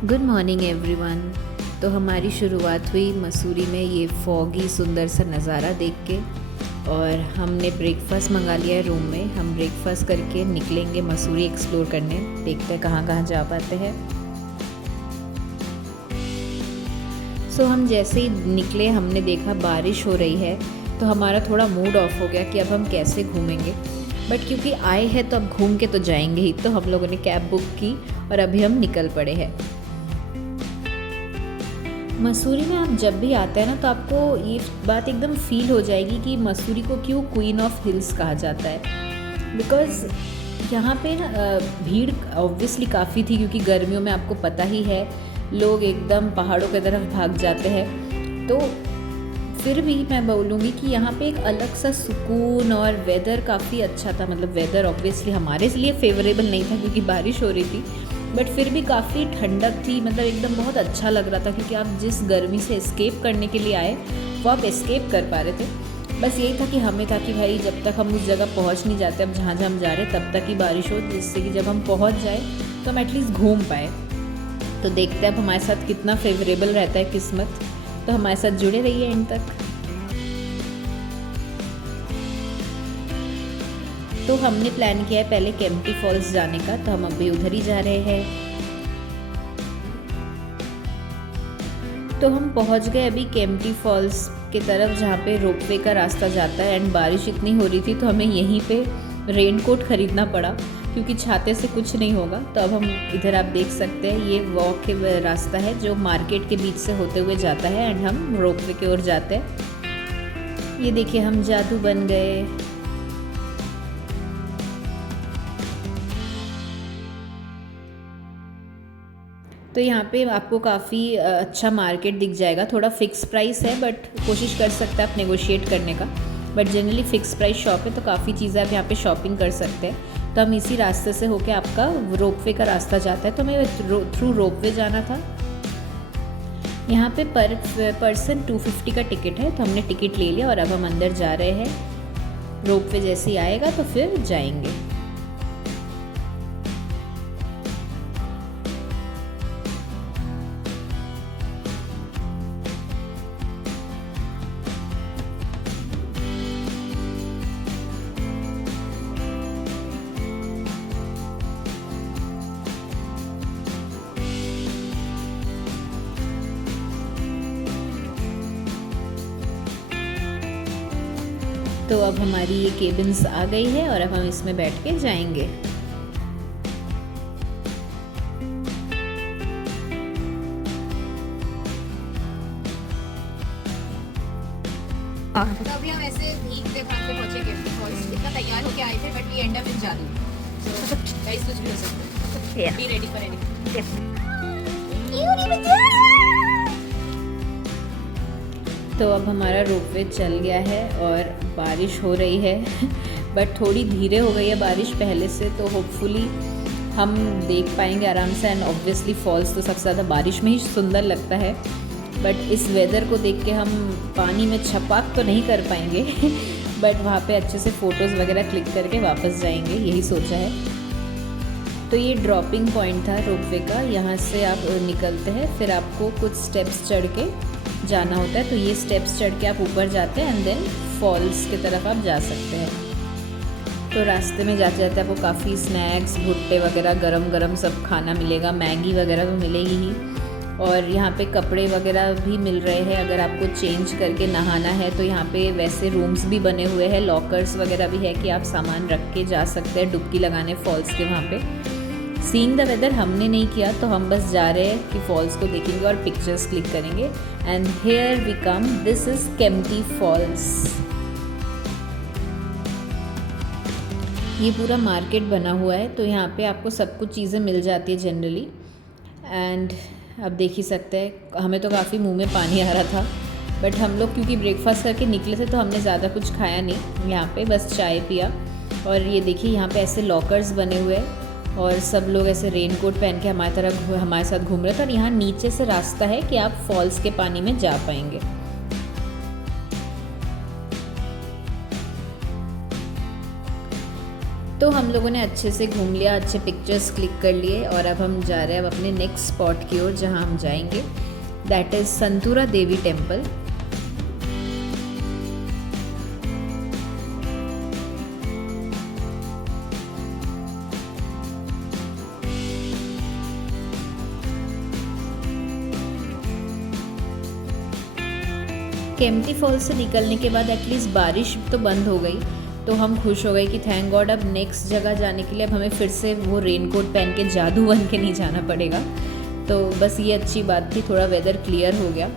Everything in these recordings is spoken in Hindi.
Good morning everyone. तो हमारी शुरुआत हुई मसूरी में ये फॉगी सुंदर सा नज़ारा देख के, और हमने ब्रेकफास्ट मंगा लिया है रूम में। हम ब्रेकफास्ट करके निकलेंगे मसूरी एक्सप्लोर करने, देखते हैं कहाँ कहाँ जा पाते हैं। सो हम जैसे ही निकले हमने देखा बारिश हो रही है, तो हमारा थोड़ा मूड ऑफ हो गया कि अब हम कैसे घूमेंगे। बट क्योंकि आए हैं तो अब घूम के तो जाएंगे ही, तो हम लोगों ने कैब बुक की और अभी हम निकल पड़े हैं। मसूरी में आप जब भी आते हैं ना, तो आपको ये बात एकदम फील हो जाएगी कि मसूरी को क्यों क्वीन ऑफ हिल्स कहा जाता है। बिकॉज़ यहाँ पे ना भीड़ ऑब्वियसली काफ़ी थी, क्योंकि गर्मियों में आपको पता ही है लोग एकदम पहाड़ों की तरफ भाग जाते हैं। तो फिर भी मैं बोलूँगी कि यहाँ पे एक अलग सा सुकून, और वेदर काफ़ी अच्छा था। मतलब वेदर ऑब्वियसली हमारे लिए फेवरेबल नहीं था क्योंकि बारिश हो रही थी, बट फिर भी काफ़ी ठंडक थी। मतलब एकदम बहुत अच्छा लग रहा था, क्योंकि आप जिस गर्मी से एस्केप करने के लिए आए वो आप एस्केप कर पा रहे थे। बस यही था कि हमें था कि भाई जब तक हम उस जगह पहुँच नहीं जाते, अब जहाँ जहाँ हम जा रहे हैं तब तक ही बारिश हो, जिससे कि जब हम पहुँच जाए तो हम एटलीस्ट घूम पाए। तो देखते हैं अब हमारे साथ कितना फेवरेबल रहता है किस्मत। तो हमारे साथ जुड़े रहिए एंड तक। तो हमने प्लान किया है पहले केम्प्टी फॉल्स जाने का, तो हम अभी उधर ही जा रहे हैं। तो हम पहुंच गए अभी केम्प्टी फॉल्स की तरफ, जहाँ पे रोपवे का रास्ता जाता है। एंड बारिश इतनी हो रही थी तो हमें यहीं पे रेनकोट ख़रीदना पड़ा, क्योंकि छाते से कुछ नहीं होगा। तो अब हम इधर आप देख सकते हैं, ये वॉक के रास्ता है जो मार्केट के बीच से होते हुए जाता है, एंड हम रोपवे की ओर जाते हैं। ये देखिए हम जादू बन गए। तो यहाँ पे आपको काफ़ी अच्छा मार्केट दिख जाएगा। थोड़ा फिक्स प्राइस है, बट कोशिश कर सकते हैं आप नेगोशिएट करने का। But generally fix price shop है, तो काफ़ी चीज़ें आप यहाँ पे शॉपिंग कर सकते हैं। तो हम इसी रास्ते से होके, आपका रोपवे का रास्ता जाता है, तो हमें थ्रू रोपवे जाना था। यहाँ पे पर पर्सन 250 का टिकट है, तो हमने टिकट ले लिया और अब हम अंदर जा रहे हैं। रोपवे जैसे ही आएगा तो फिर जाएंगे। तो अब हमारी ये केबिन्स आ गई है और अब हम इसमें बैठ के जाएंगे। तो अभी हम ऐसे भीगते भागते पहुंचे केम्प्टी फॉल्स। इतना तैयार होके आए थे, but we end up in जादू। सो गाइस, कुछ भी हो सकता है। Be ready for anything. तो अब हमारा रोपवे चल गया है और बारिश हो रही है बट थोड़ी धीरे हो गई है बारिश पहले से, तो होपफुली हम देख पाएंगे आराम से। एंड ऑब्वियसली फॉल्स तो सबसे ज़्यादा बारिश में ही सुंदर लगता है, बट इस वेदर को देख के हम पानी में छपाक तो नहीं कर पाएंगे बट वहाँ पे अच्छे से फ़ोटोज़ वगैरह क्लिक करके वापस जाएंगे, यही सोचा है। तो ये ड्रॉपिंग पॉइंट था रोपवे का। यहाँ से आप निकलते हैं, फिर आपको कुछ स्टेप्स चढ़ के जाना होता है। तो ये स्टेप्स चढ़ के आप ऊपर जाते हैं, एंड देन फॉल्स की तरफ आप जा सकते हैं। तो रास्ते में जाते जाते आपको काफ़ी स्नैक्स, भुट्टे वगैरह, गरम गरम सब खाना मिलेगा। मैगी वगैरह तो मिलेगी ही, और यहाँ पे कपड़े वगैरह भी मिल रहे हैं। अगर आपको चेंज करके नहाना है तो यहाँ पे वैसे रूम्स भी बने हुए हैं, लॉकर्स वगैरह भी है कि आप सामान रख के जा सकते हैं डुबकी लगाने फॉल्स के वहाँ पे। सीइंग द वेदर हमने नहीं किया, तो हम बस जा रहे हैं कि फॉल्स को देखेंगे और पिक्चर्स क्लिक करेंगे। And here we come, this is Kempty Falls. ये पूरा मार्केट बना हुआ है, तो यहाँ पे आपको सब कुछ चीज़ें मिल जाती है जनरली। एंड अब देख ही सकते हैं, हमें तो काफ़ी मुंह में पानी आ रहा था, बट हम लोग क्योंकि ब्रेकफास्ट करके निकले थे तो हमने ज़्यादा कुछ खाया नहीं, यहाँ पे बस चाय पिया। और ये देखिए यहाँ पे ऐसे लॉकर्स बने हुए हैं, और सब लोग ऐसे रेनकोट पहन के हमारे साथ घूम रहे थे। और यहाँ नीचे से रास्ता है कि आप फॉल्स के पानी में जा पाएंगे। तो हम लोगों ने अच्छे से घूम लिया, अच्छे पिक्चर्स क्लिक कर लिए और अब हम जा रहे हैं अब अपने नेक्स्ट स्पॉट की ओर जहाँ हम जाएंगे, that is Santura Devi temple. Kempty falls से निकलने के बाद एटलीस्ट बारिश तो बंद हो गई, तो हम खुश हो गए कि थैंक गॉड अब नेक्स्ट जगह जाने के लिए अब हमें फिर से वो रेनकोट पहन के जादू बन के नहीं जाना पड़ेगा। तो बस ये अच्छी बात थी, थोड़ा वेदर क्लियर हो गया।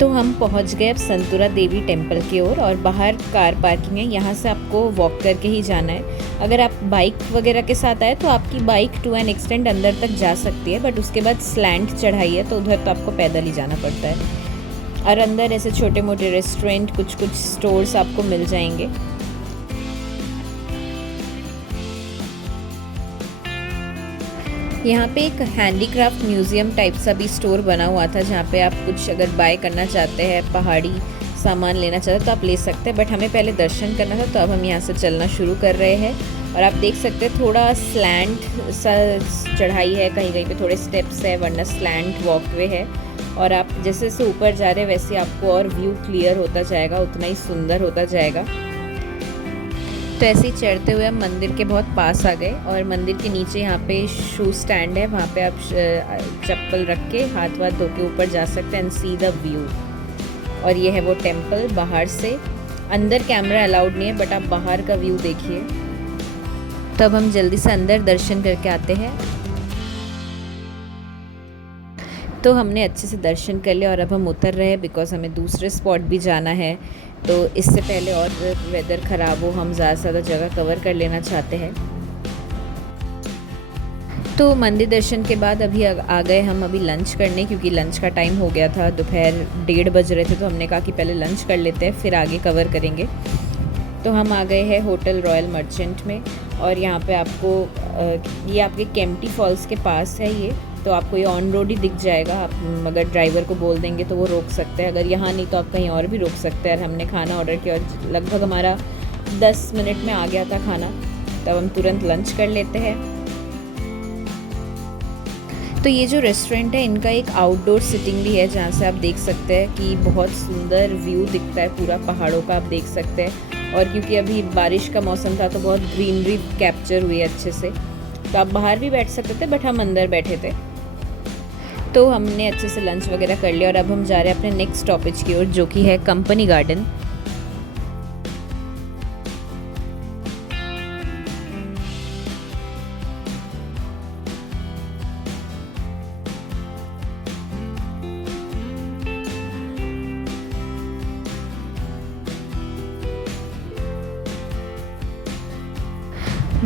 तो हम पहुंच गए अब संतूरा देवी टेम्पल की ओर और बाहर कार पार्किंग है, यहाँ से आपको वॉक करके ही जाना है। अगर आप बाइक वगैरह के साथ आए तो आपकी बाइक टू एन एक्सटेंड अंदर तक जा सकती है, बट उसके बाद स्लैंट चढ़ाई है तो उधर तो आपको पैदल ही जाना पड़ता है। और अंदर ऐसे छोटे मोटे रेस्टोरेंट, कुछ कुछ स्टोर्स आपको मिल जाएंगे। यहाँ पे एक हैंडीक्राफ्ट म्यूज़ियम टाइप सा भी स्टोर बना हुआ था, जहाँ पे आप कुछ अगर बाय करना चाहते हैं, पहाड़ी सामान लेना चाहते हैं तो आप ले सकते हैं, बट हमें पहले दर्शन करना था तो अब हम यहाँ से चलना शुरू कर रहे हैं। और आप देख सकते हैं थोड़ा स्लैंट सा चढ़ाई है, कहीं कहीं पे थोड़े स्टेप्स है, वरना स्लैंट वॉकवे है। और आप जैसे जैसे ऊपर जा रहे हैं वैसे आपको और व्यू क्लियर होता जाएगा, उतना ही सुंदर होता जाएगा। तो ऐसे ही चढ़ते हुए हम मंदिर के बहुत पास आ गए और मंदिर के नीचे यहाँ पे शू स्टैंड है, वहाँ पे आप चप्पल रख के हाथ वाथ धो के ऊपर जा सकते हैं एंड सी द व्यू। और ये है वो टेम्पल बाहर से, अंदर कैमरा अलाउड नहीं है बट आप बाहर का व्यू देखिए। तब हम जल्दी से अंदर दर्शन करके आते हैं। तो हमने अच्छे से दर्शन कर लिया और अब हम उतर रहे हैं बिकॉज़ हमें दूसरे स्पॉट भी जाना है। तो इससे पहले और वेदर ख़राब हो, हम ज़्यादा से ज़्यादा जगह कवर कर लेना चाहते हैं। तो मंदिर दर्शन के बाद अभी आ गए हम अभी लंच करने, क्योंकि लंच का टाइम हो गया था, दोपहर 1:30 बज रहे थे। तो हमने कहा कि पहले लंच कर लेते हैं फिर आगे कवर करेंगे। तो हम आ गए हैं होटल रॉयल मर्चेंट में और यहाँ पे आपको ये आपके केम्प्टी फॉल्स के पास है ये, तो आपको ये ऑन रोड ही दिख जाएगा। आप अगर ड्राइवर को बोल देंगे तो वो रोक सकते हैं, अगर यहाँ नहीं तो आप कहीं और भी रोक सकते हैं। और हमने खाना ऑर्डर किया और लगभग हमारा 10 मिनट में आ गया था खाना, तब हम तुरंत लंच कर लेते हैं। तो ये जो रेस्टोरेंट है इनका एक आउटडोर सिटिंग भी है, जहाँ से आप देख सकते हैं कि बहुत सुंदर व्यू दिखता है पूरा पहाड़ों का, आप देख सकते हैं। और क्योंकि अभी बारिश का मौसम था तो बहुत ग्रीनरी कैप्चर हुई है अच्छे से, तो आप बाहर भी बैठ सकते थे बट हम अंदर बैठे थे। तो हमने अच्छे से लंच वगैरह कर लिया और अब हम जा रहे हैं अपने नेक्स्ट स्टॉपेज की ओर, जो कि है company garden.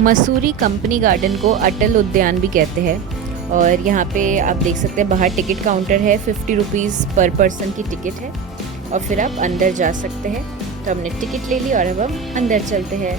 Mussoorie company garden को अटल उद्यान भी कहते हैं। और यहाँ पे आप देख सकते हैं बाहर टिकट काउंटर है, 50 रुपीज़ पर पर्सन की टिकट है और फिर आप अंदर जा सकते हैं। तो हमने टिकट ले ली और अब हम अंदर चलते हैं।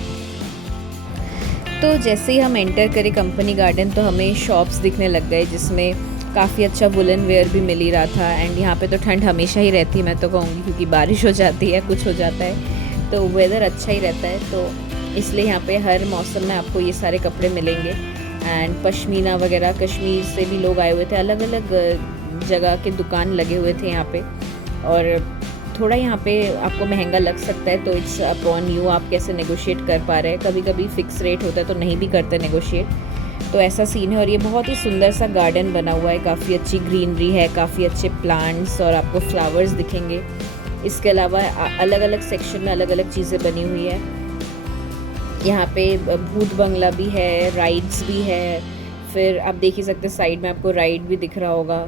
तो जैसे ही हम एंटर करें कंपनी गार्डन तो हमें शॉप्स दिखने लग गए, जिसमें काफ़ी अच्छा वुलन वेयर भी मिल ही रहा था। एंड यहाँ पे तो ठंड हमेशा ही रहती है, मैं तो कहूँगी, क्योंकि बारिश हो जाती है, कुछ हो जाता है, तो वेदर अच्छा ही रहता है। तो इसलिए यहाँ पे हर मौसम में आपको ये सारे कपड़े मिलेंगे। एंड पश्मीना वगैरह, कश्मीर से भी लोग आए हुए थे, अलग अलग जगह के दुकान लगे हुए थे यहाँ पे। और थोड़ा यहाँ पे आपको महंगा लग सकता है, तो इट्स अपॉन यू, आप कैसे नेगोशिएट कर पा रहे हैं। कभी कभी फ़िक्स रेट होता है तो नहीं भी करते नेगोशिएट, तो ऐसा सीन है। और ये बहुत ही सुंदर सा गार्डन बना हुआ है, काफ़ी अच्छी ग्रीनरी है, काफ़ी अच्छे प्लांट्स और आपको फ्लावर्स दिखेंगे। इसके अलावा अलग अलग सेक्शन में अलग अलग चीज़ें बनी हुई है। यहाँ पे भूत बंगला भी है, राइड्स भी है, फिर आप देख ही सकते साइड में आपको राइड भी दिख रहा होगा।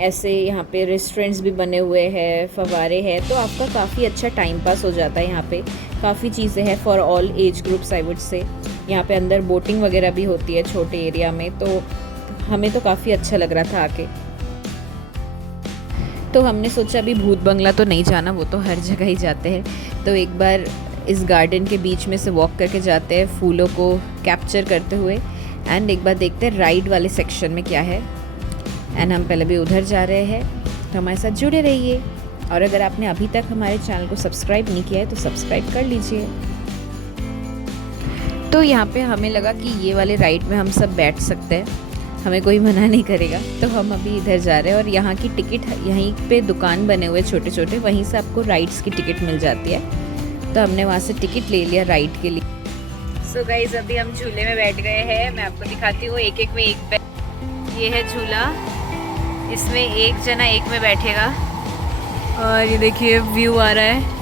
ऐसे यहाँ पे रेस्टोरेंट्स भी बने हुए हैं, फव्वारे हैं, तो आपका काफ़ी अच्छा टाइम पास हो जाता है। यहाँ पे काफ़ी चीज़ें हैं for all age groups I would say. यहाँ पे अंदर बोटिंग वगैरह भी होती है छोटे एरिया में, तो हमें तो काफ़ी अच्छा लग रहा था आके। तो हमने सोचा अभी भूत बंगला तो नहीं जाना, वो तो हर जगह ही जाते हैं, तो एक बार इस गार्डन के बीच में से वॉक करके जाते हैं फूलों को कैप्चर करते हुए। एंड एक बार देखते हैं राइड वाले सेक्शन में क्या है। एंड हम पहले भी उधर जा रहे हैं, तो हमारे साथ जुड़े रहिए। और अगर आपने अभी तक हमारे चैनल को सब्सक्राइब नहीं किया है तो सब्सक्राइब कर लीजिए। तो यहाँ पे हमें लगा कि ये वाले राइड में हम सब बैठ सकते हैं, हमें कोई मना नहीं करेगा, तो हम अभी इधर जा रहे हैं। और यहाँ की टिकट, यहीं पे दुकान बने हुए छोटे छोटे, वहीं से आपको राइड्स की टिकट मिल जाती है, तो हमने वहाँ से टिकट ले लिया राइड के लिए। सो गाइस, अभी हम झूले में बैठ गए हैं। मैं आपको दिखाती हूँ एक एक में एक बैठ। ये है झूला, इसमें एक जना एक में बैठेगा और ये देखिए व्यू आ रहा है।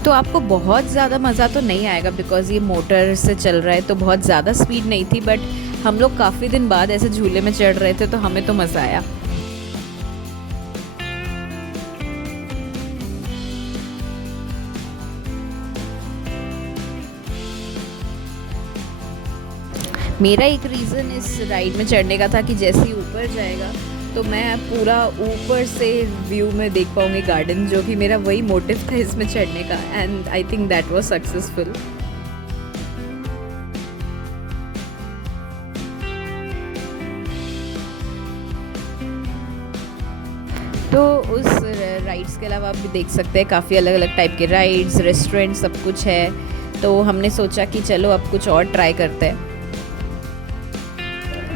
तो आपको बहुत ज़्यादा मज़ा तो नहीं आएगा बिकॉज़ ये मोटर से चल रहा है, तो बहुत ज़्यादा स्पीड नहीं थी, बट हम लोग काफ़ी दिन बाद ऐसे झूले में चढ़ रहे थे तो हमें तो मज़ा आया। मेरा एक रीज़न इस राइड में चढ़ने का था कि जैसे ही ऊपर जाएगा तो मैं पूरा ऊपर से व्यू में देख पाऊँगी गार्डन, जो कि मेरा वही मोटिव था इसमें चढ़ने का, and I think that was successful. तो उस राइड्स के अलावा आप भी देख सकते हैं काफ़ी अलग अलग टाइप के राइड्स, रेस्टोरेंट, सब कुछ है। तो हमने सोचा कि चलो अब कुछ और ट्राई करते हैं।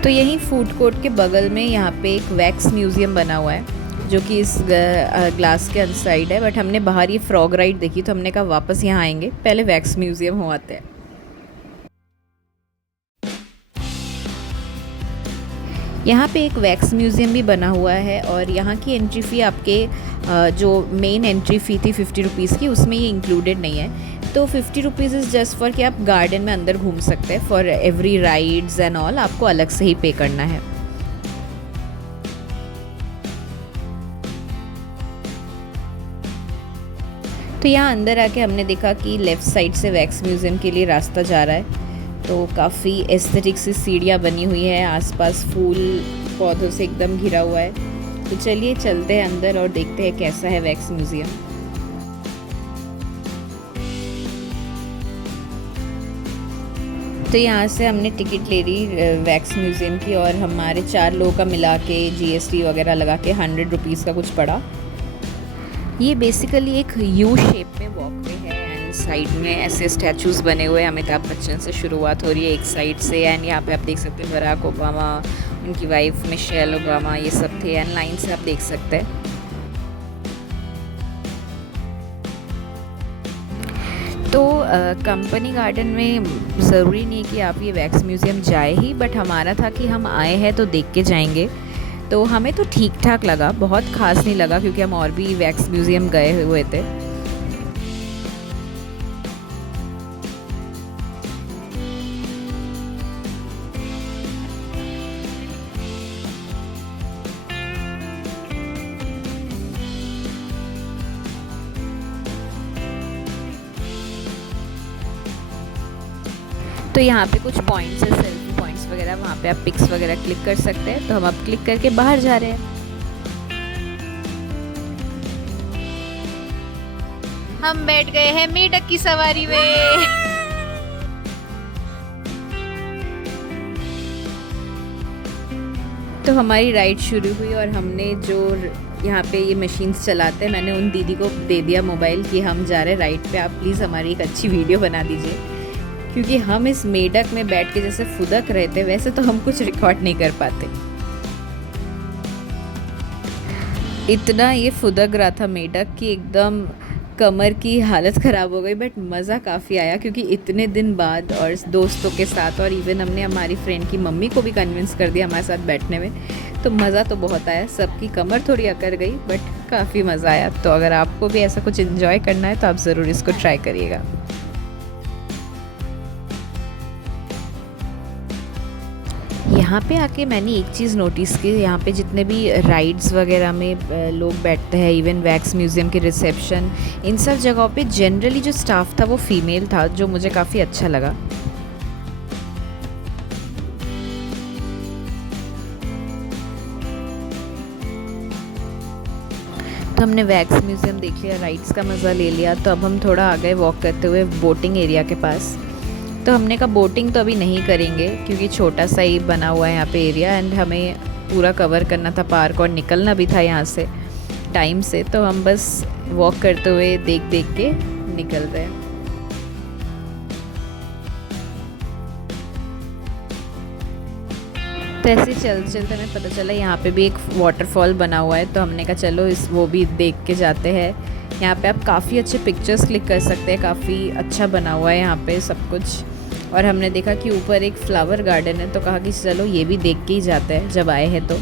तो यहीं फूड कोर्ट के बगल में यहाँ पे एक वैक्स म्यूज़ियम बना हुआ है, जो कि इस ग्लास के अंदर साइड है, बट हमने बाहर ये फ्रॉग राइड देखी तो हमने कहा वापस यहाँ आएंगे, पहले वैक्स म्यूज़ियम हो आते हैं। यहाँ पे एक वैक्स म्यूज़ियम भी बना हुआ है और यहाँ की एंट्री फ़ी आपके जो मेन एंट्री फ़ी थी 50 रुपीज़ की, उसमें ये इंक्लूडेड नहीं है। तो 50 रुपीज़ इज़ जस्ट फॉर कि आप गार्डन में अंदर घूम सकते हैं। For every rides and all आपको अलग से ही पे करना है। तो यहाँ अंदर आके हमने देखा कि लेफ़्ट साइड से वैक्स म्यूज़ियम के लिए रास्ता जा रहा है। तो काफ़ी एस्थेटिक सी सीढ़ियाँ बनी हुई है, आसपास फूल पौधों से एकदम घिरा हुआ है। तो चलिए चलते हैं अंदर और देखते हैं कैसा है वैक्स म्यूज़ियम। तो यहाँ से हमने टिकट ले ली वैक्स म्यूज़ियम की, और हमारे 4 लोगों का मिला के GST वगैरह लगा के 100 रुपीज़ का कुछ पड़ा। ये बेसिकली एक यू शेप में वॉकवे है एंड साइड में ऐसे स्टैचूज़ बने हुए हैं। अमिताभ बच्चन से शुरुआत हो रही है एक साइड से, एंड यहाँ पे आप देख सकते हैं बराक ओबामा, उनकी वाइफ मिशेल ओबामा, ये सब थे, एंड लाइन से आप देख सकते हैं। तो कंपनी गार्डन में ज़रूरी नहीं कि आप ये वैक्स म्यूज़ियम जाए ही, बट हमारा था कि हम आए हैं तो देख के जाएंगे। तो हमें तो ठीक ठाक लगा, बहुत ख़ास नहीं लगा क्योंकि हम और भी वैक्स म्यूज़ियम गए हुए थे। तो यहाँ पे कुछ पॉइंट्स है, सेल्फी पॉइंट्स वगैरह, वहाँ पे आप पिक्स वगैरह क्लिक कर सकते हैं। तो हम अब क्लिक करके बाहर जा रहे हैं। हम बैठ गए हैं मेढक की सवारी में। तो हमारी राइड शुरू हुई और हमने जो यहाँ पे ये मशीन्स चलाते हैं, मैंने उन दीदी को दे दिया मोबाइल कि हम जा रहे हैं राइड पे, आप प्लीज़ हमारी एक अच्छी वीडियो बना दीजिए, क्योंकि हम इस मेढक में बैठ के जैसे फुदक रहे थे वैसे तो हम कुछ रिकॉर्ड नहीं कर पाते। इतना ये फुदक रहा था मेढक कि एकदम कमर की हालत ख़राब हो गई, बट मज़ा काफ़ी आया क्योंकि इतने दिन बाद और दोस्तों के साथ, और इवन हमने हमारी फ्रेंड की मम्मी को भी कन्विंस कर दिया हमारे साथ बैठने में, तो मज़ा तो बहुत आया। सबकी कमर थोड़ी अकड़ गई बट काफ़ी मज़ा आया। तो अगर आपको भी ऐसा कुछ एंजॉय करना है तो आप ज़रूर इसको ट्राई करिएगा। यहाँ पे आके मैंने एक चीज़ नोटिस की, यहाँ पे जितने भी राइड्स वगैरह में लोग बैठते हैं, इवन वैक्स म्यूज़ियम के रिसेप्शन, इन सब जगहों पे जनरली जो स्टाफ था वो फीमेल था, जो मुझे काफ़ी अच्छा लगा। तो हमने वैक्स म्यूज़ियम देख लिया, राइड्स का मज़ा ले लिया, तो अब हम थोड़ा आगे वॉक करते हुए बोटिंग एरिया के पास। तो हमने कहा बोटिंग तो अभी नहीं करेंगे क्योंकि छोटा सा ही बना हुआ है यहाँ पे एरिया, एंड हमें पूरा कवर करना था पार्क और निकलना भी था यहाँ से टाइम से, तो हम बस वॉक करते हुए देख देख के निकल रहे हैं। तो ऐसे चलते चलते हमें पता चला यहाँ पे भी एक वाटरफॉल बना हुआ है, तो हमने कहा चलो वो भी देख के जाते हैं। यहाँ पे आप काफ़ी अच्छे पिक्चर्स क्लिक कर सकते हैं, काफ़ी अच्छा बना हुआ है यहाँ पे सब कुछ। और हमने देखा कि ऊपर एक फ्लावर गार्डन है, तो कहा कि चलो ये भी देख के ही जाते हैं जब आए हैं तो।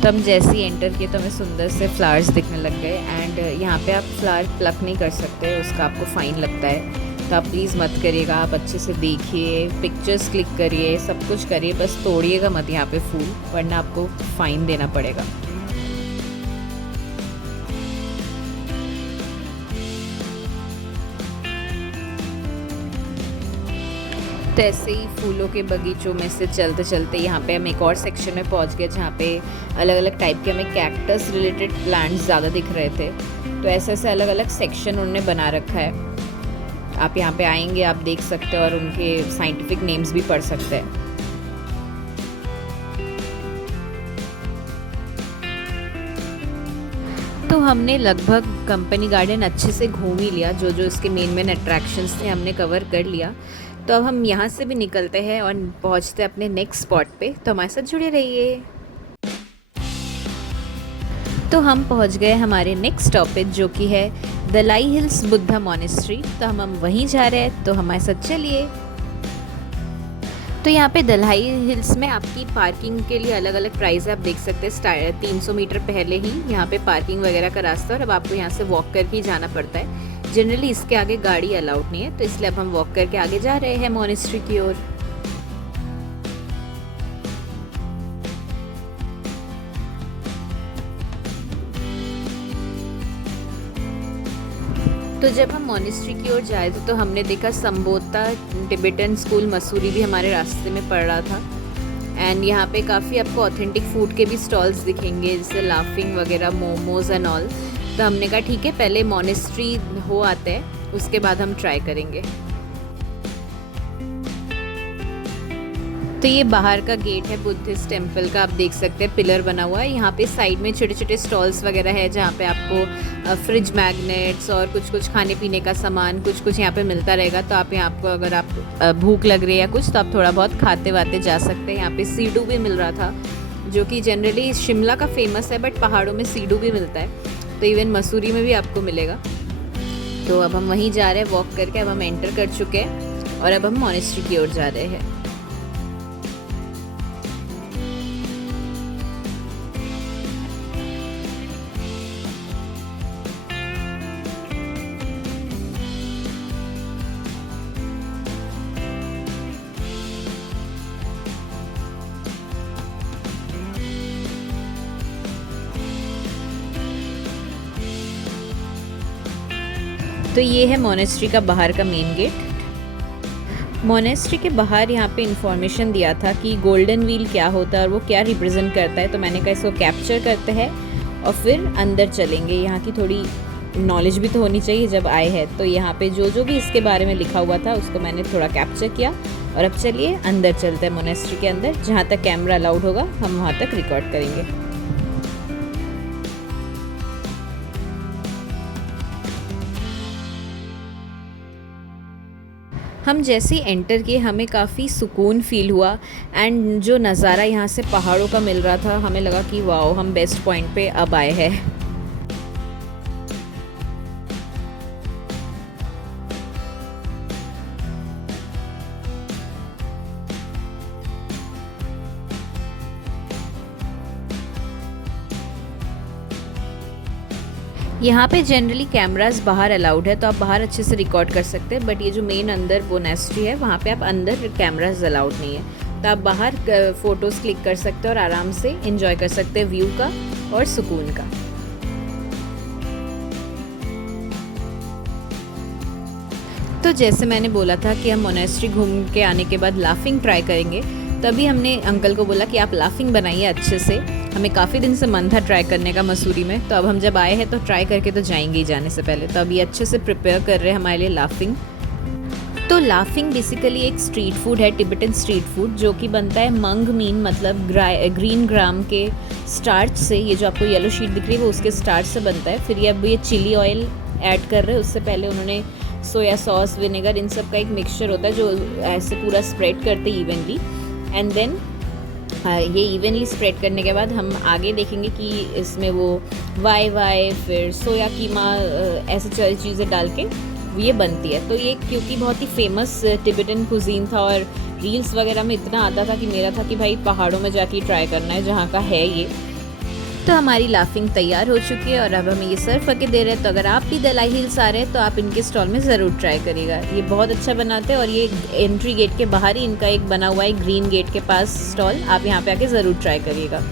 हम जैसे ही एंटर किए तो हमें सुंदर से फ्लावर्स दिखने लग गए, एंड यहाँ पे आप फ्लावर प्लक नहीं कर सकते, उसका आपको फ़ाइन लगता है, तो आप प्लीज़ मत करिएगा। आप अच्छे से देखिए, पिक्चर्स क्लिक करिए, सब कुछ करिए, बस तोड़िएगा मत यहाँ पे फूल, वरना आपको फ़ाइन देना पड़ेगा। तो ऐसे ही फूलों के बगीचों में से चलते चलते यहाँ पे हम एक और सेक्शन में पहुँच गए, जहाँ पे अलग अलग टाइप के हमें कैक्टस रिलेटेड प्लांट्स ज़्यादा दिख रहे थे। तो ऐसे ऐसे अलग अलग सेक्शन उन्होंने बना रखा है, आप यहाँ पे आएंगे आप देख सकते हैं और उनके साइंटिफिक नेम्स भी पढ़ सकते हैं। तो हमने लगभग कंपनी गार्डन अच्छे से घूम ही लिया, जो जो इसके मेन अट्रैक्शंस थे हमने कवर कर लिया। तो अब हम यहाँ से भी निकलते हैं और पहुँचते हैं अपने नेक्स्ट स्पॉट पे, तो हमारे साथ जुड़े रहिए। तो हम पहुँच गए हमारे नेक्स्ट स्टॉप पे, जो कि है दलाई हिल्स बुद्धा मॉनेस्ट्री। तो हम वहीं जा रहे हैं, तो हमारे साथ चलिए। तो यहाँ पे दलाई हिल्स में आपकी पार्किंग के लिए अलग अलग प्राइस है, आप देख सकते हैं। 300 मीटर पहले ही यहाँ पे पार्किंग वगैरह का रास्ता, और अब आपको यहाँ से वॉक करके ही जाना पड़ता है। जनरली इसके आगे गाड़ी अलाउड नहीं है, तो इसलिए अब हम वॉक करके आगे जा रहे हैं मॉनेस्ट्री की ओर। तो जब हम मॉनेस्ट्री की ओर जाए तो हमने देखा संबोता टिबेटन स्कूल मसूरी भी हमारे रास्ते में पड़ रहा था। एंड यहाँ पे काफ़ी आपको ऑथेंटिक फूड के भी स्टॉल्स दिखेंगे, जैसे लाफिंग वगैरह, मोमोज एंड ऑल। तो हमने कहा ठीक है, पहले मॉनेस्ट्री हो आते हैं, उसके बाद हम ट्राई करेंगे। तो ये बाहर का गेट है बुद्धिस्ट टेम्पल का, आप देख सकते हैं पिलर बना हुआ है। यहाँ पे साइड में छोटे छोटे स्टॉल्स वगैरह है, जहाँ पे आपको फ्रिज मैग्नेट्स और कुछ कुछ खाने पीने का सामान कुछ यहाँ पे मिलता रहेगा। तो आप यहाँ को अगर आप भूख लग रही है या कुछ, तो आप थोड़ा बहुत खाते वाते जा सकते हैं। यहाँ पे सीडू भी मिल रहा था, जो कि जनरली शिमला का फेमस है, बट पहाड़ों में सीडू भी मिलता है, तो इवन मसूरी में भी आपको मिलेगा। तो अब हम वहीं जा रहे हैं वॉक करके। अब हम एंटर कर चुके हैं और अब हम मॉनेस्ट्री की ओर जा रहे हैं। तो ये है मोनेस्ट्री का बाहर का मेन गेट। मोनेस्ट्री के बाहर यहाँ पे इंफॉर्मेशन दिया था कि गोल्डन व्हील क्या होता है और वो क्या रिप्रेजेंट करता है। तो मैंने कहा इसको कैप्चर करते हैं और फिर अंदर चलेंगे। यहाँ की थोड़ी नॉलेज भी तो होनी चाहिए जब आए हैं। तो यहाँ पे जो जो भी इसके बारे में लिखा हुआ था उसको मैंने थोड़ा कैप्चर किया। और अब चलिए अंदर चलते हैं मोनेस्ट्री के अंदर। जहाँ तक कैमरा अलाउड होगा हम वहाँ तक रिकॉर्ड करेंगे। हम जैसे ही एंटर किए हमें काफ़ी सुकून फील हुआ। एंड जो नज़ारा यहाँ से पहाड़ों का मिल रहा था, हमें लगा कि वाओ, हम बेस्ट पॉइंट पे अब आए हैं। यहाँ पे जनरली कैमरास बाहर अलाउड है, तो आप बाहर अच्छे से रिकॉर्ड कर सकते हैं, बट ये जो मेन अंदर मोनेस्ट्री है वहाँ पे आप अंदर कैमरास अलाउड नहीं है। तो आप बाहर फ़ोटोज़ क्लिक कर सकते हैं और आराम से इंजॉय कर सकते हैं व्यू का और सुकून का। तो जैसे मैंने बोला था कि हम मोनेस्ट्री घूम के आने के बाद लाफिंग ट्राई करेंगे, तभी हमने अंकल को बोला कि आप लाफिंग बनाइए अच्छे से। हमें काफ़ी दिन से मन था ट्राई करने का मसूरी में, तो अब हम जब आए हैं तो ट्राई करके तो जाएंगे ही जाने से पहले। तो अभी अच्छे से प्रिपेयर कर रहे हैं हमारे लिए लाफिंग। तो लाफिंग बेसिकली एक स्ट्रीट फूड है, तिब्बतन स्ट्रीट फूड, जो कि बनता है मंग मीन मतलब ग्रीन ग्राम के स्टार्च से। ये जो आपको येलो शीट दिख रही है वो उसके स्टार्च से बनता है। फिर ये अब ये चिली ऑयल ऐड कर रहे हैं, उससे पहले उन्होंने सोया सॉस, विनेगर, इन सब का एक मिक्सचर होता है जो ऐसे पूरा स्प्रेड करते इवनली। एंड देन ये इवनली स्प्रेड करने के बाद हम आगे देखेंगे कि इसमें वो वाई फिर सोया कीमा ऐसे चीज़ें डाल के ये बनती है। तो ये क्योंकि बहुत ही फेमस तिब्बतन कुजीन था और रील्स वगैरह में इतना आता था कि मेरा था कि भाई पहाड़ों में जाके ट्राई करना है जहाँ का है ये। तो हमारी लाफिंग तैयार हो चुकी है और अब हमें ये सर्व करके दे रहे हैं। तो अगर आप भी दलाई हिल्स आ रहे हैं तो आप इनके स्टॉल में ज़रूर ट्राई करिएगा। ये बहुत अच्छा बनाते हैं और ये एंट्री गेट के बाहर ही इनका एक बना हुआ है ग्रीन गेट के पास स्टॉल, आप यहाँ पे आके ज़रूर ट्राई करिएगा।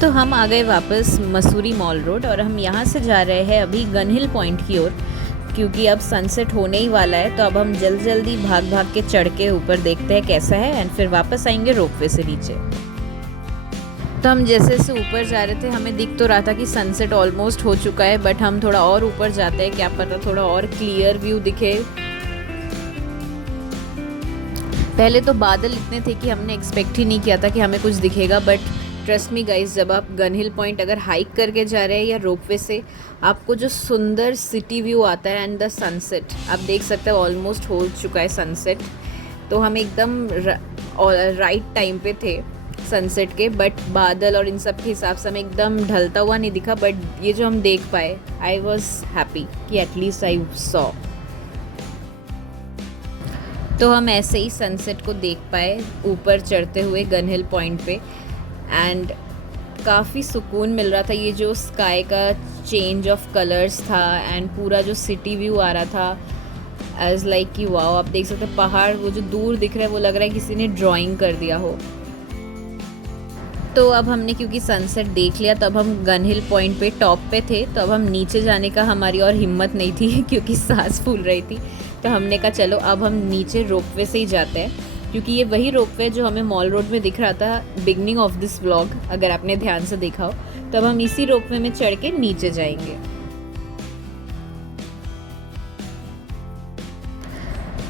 तो हम आ गए वापस मसूरी मॉल रोड और हम यहाँ से जा रहे हैं अभी गन हिल पॉइंट की ओर, क्योंकि अब सनसेट होने ही वाला है। तो अब हम जल्दी भाग के चढ़ के ऊपर देखते हैं कैसा है एंड फिर वापस आएंगे रोपवे से नीचे। तो हम जैसे ऊपर जा रहे थे हमें दिख तो रहा था कि सनसेट ऑलमोस्ट हो चुका है, बट हम थोड़ा और ऊपर जाते हैं, क्या पता थोड़ा और क्लियर व्यू दिखे। पहले तो बादल इतने थे कि हमने एक्सपेक्ट ही नहीं किया था कि हमें कुछ दिखेगा, बट ट्रस्ट मी गाइस, जब आप गन हिल पॉइंट अगर हाइक करके जा रहे हैं या रोपवे से, आपको जो सुंदर सिटी व्यू आता है एंड द सनसेट आप देख सकते हैं, ऑलमोस्ट हो चुका है सनसेट। तो हम एकदम राइट टाइम पे थे सनसेट के, बट बादल और इन सब के हिसाब से हमें एकदम ढलता हुआ नहीं दिखा, बट ये जो हम देख पाए, आई वॉज हैप्पी कि एटलीस्ट आई सॉ। तो हम ऐसे ही सनसेट को देख पाए ऊपर चढ़ते हुए गन हिल पॉइंट पे एंड काफ़ी सुकून मिल रहा था। ये जो स्काई का चेंज ऑफ कलर्स था एंड पूरा जो सिटी व्यू आ रहा था, एज लाइक कि वाओ, आप देख सकते हैं पहाड़ वो जो दूर दिख रहा है वो लग रहा है किसी ने ड्राइंग कर दिया हो। तो अब हमने क्योंकि सनसेट देख लिया, तो अब हम गन हिल पॉइंट पे टॉप पे थे, तो अब हम नीचे जाने का हमारी और हिम्मत नहीं थी क्योंकि सांस फूल रही थी। तो हमने कहा चलो अब हम नीचे रोपवे से ही जाते हैं, क्योंकि ये वही रोपवे जो हमें मॉल रोड में दिख रहा था बिगनिंग ऑफ दिस व्लॉग, अगर आपने ध्यान से देखा हो। तब हम इसी रोपवे में चढ़ के नीचे जाएंगे।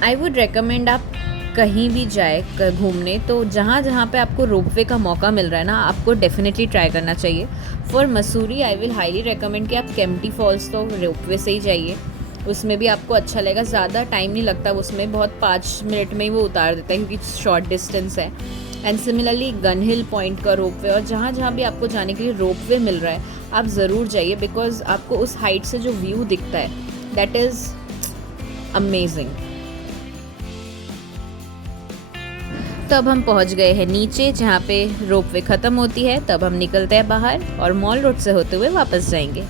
आई वुड रेकमेंड आप कहीं भी जाए घूमने तो जहाँ जहाँ पे आपको रोपवे का मौका मिल रहा है ना, आपको डेफिनेटली ट्राई करना चाहिए। For Mussoorie I will highly recommend कि आप केम्प्टी फॉल्स तो रोपवे से ही जाइए, उसमें भी आपको अच्छा लगेगा। ज़्यादा टाइम नहीं लगता उसमें, बहुत 5 मिनट में ही वो उतार देता है क्योंकि शॉर्ट डिस्टेंस है। And similarly gun hill point का रोपवे, और जहाँ जहाँ भी आपको जाने के लिए रोपवे मिल रहा है आप ज़रूर जाइए, बिकॉज आपको उस हाइट से जो व्यू दिखता है दैट इज़ अमेजिंग। तो अब हम पहुँच गए हैं नीचे जहाँ पे रोपवे ख़त्म होती है। तब हम निकलते हैं बाहर और मॉल रोड से होते हुए वापस जाएंगे।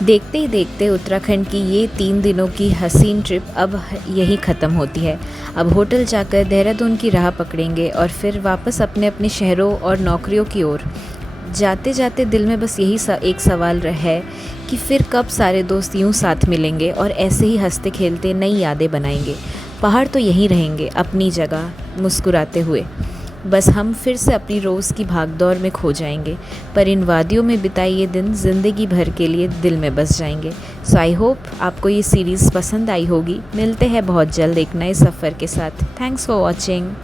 देखते ही देखते उत्तराखंड की ये 3 दिनों की हसीन ट्रिप अब यहीं ख़त्म होती है। अब होटल जाकर देहरादून की राह पकड़ेंगे और फिर वापस अपने अपने शहरों और नौकरियों की ओर। जाते जाते दिल में बस यही एक सवाल है कि फिर कब सारे दोस्त यूँ साथ मिलेंगे और ऐसे ही हंसते खेलते नई यादें बनाएंगे। पहाड़ तो यहीं रहेंगे अपनी जगह मुस्कुराते हुए, बस हम फिर से अपनी रोज़ की भागदौड़ में खो जाएंगे, पर इन वादियों में बिताए ये दिन ज़िंदगी भर के लिए दिल में बस जाएंगे। सो आई होप आपको ये सीरीज़ पसंद आई होगी। मिलते हैं बहुत जल्द एक नए सफ़र के साथ। Thanks for watching.